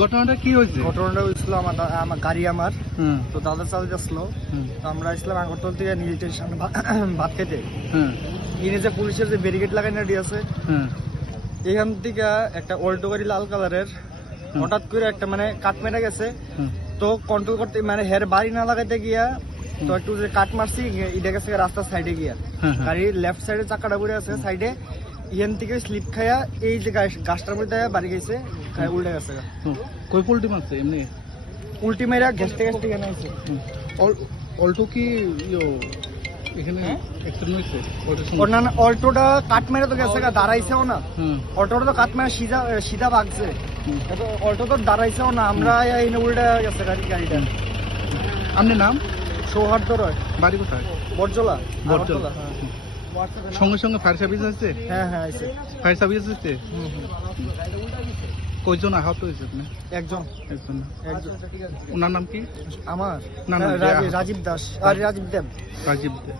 ঘটনাটা কি হয়েছে? ঘটনাটা হয়েছিল আমার গাড়ি তো দাদা চালাতে আসলো। তো আমরা আসলাম আগরতলা থেকে নীল স্টেশনে ভাত খেতে। এনে যে পুলিশের যে ব্যারিকেড লাগাই রেডি আছে, এখান থেকে একটা অল্টো গাড়ি লাল কালারের হঠাৎ করে একটা মানে কাট মেরে গেছে। তো কন্ট্রোল করতে মানে হের বাড়ি না লাগাইতে গিয়া তো একটু যে কাট মারছি, এটা গেছে রাস্তার সাইডে গিয়া গাড়ির লেফট সাইডে চাকাটা পড়ে আছে সাইডে, এখান থেকে স্লিপ খাইয়া এই যে গাছটার মধ্যে বাড়ি গেছে, উল্টে গেছে। কই পোল্টি মারছে এমনি? উল্টি মেরা ঘেসতে ঘেসতে কেন আছে। অল্টো কি এখানে অ্যাক্সিডেন্ট হয়েছে? না না, অল্টোটা কাট মেরে তো গেছে, দাঁড়াইছেও না। অল্টোটা তো কাট মেরে সিধা ভাগছে, অল্টো তো দাঁড়াইছেও না। আমরা এনে উল্টে গেছে গাড়িটা। আপনার নাম? সৌহার্দ্য রয়। বাড়ি কোথায়? বরজলা। বরজলা। সঙ্গে সঙ্গে ফায়ার সার্ভিস আছে? হ্যাঁ হ্যাঁ আছে। ফায়ার সার্ভিস আছে? কয়জন আহত হয়েছে? একজন। ওনার নাম কি? আমার না, রাজীব দাস আর রাজীব দেব। রাজীব দেব।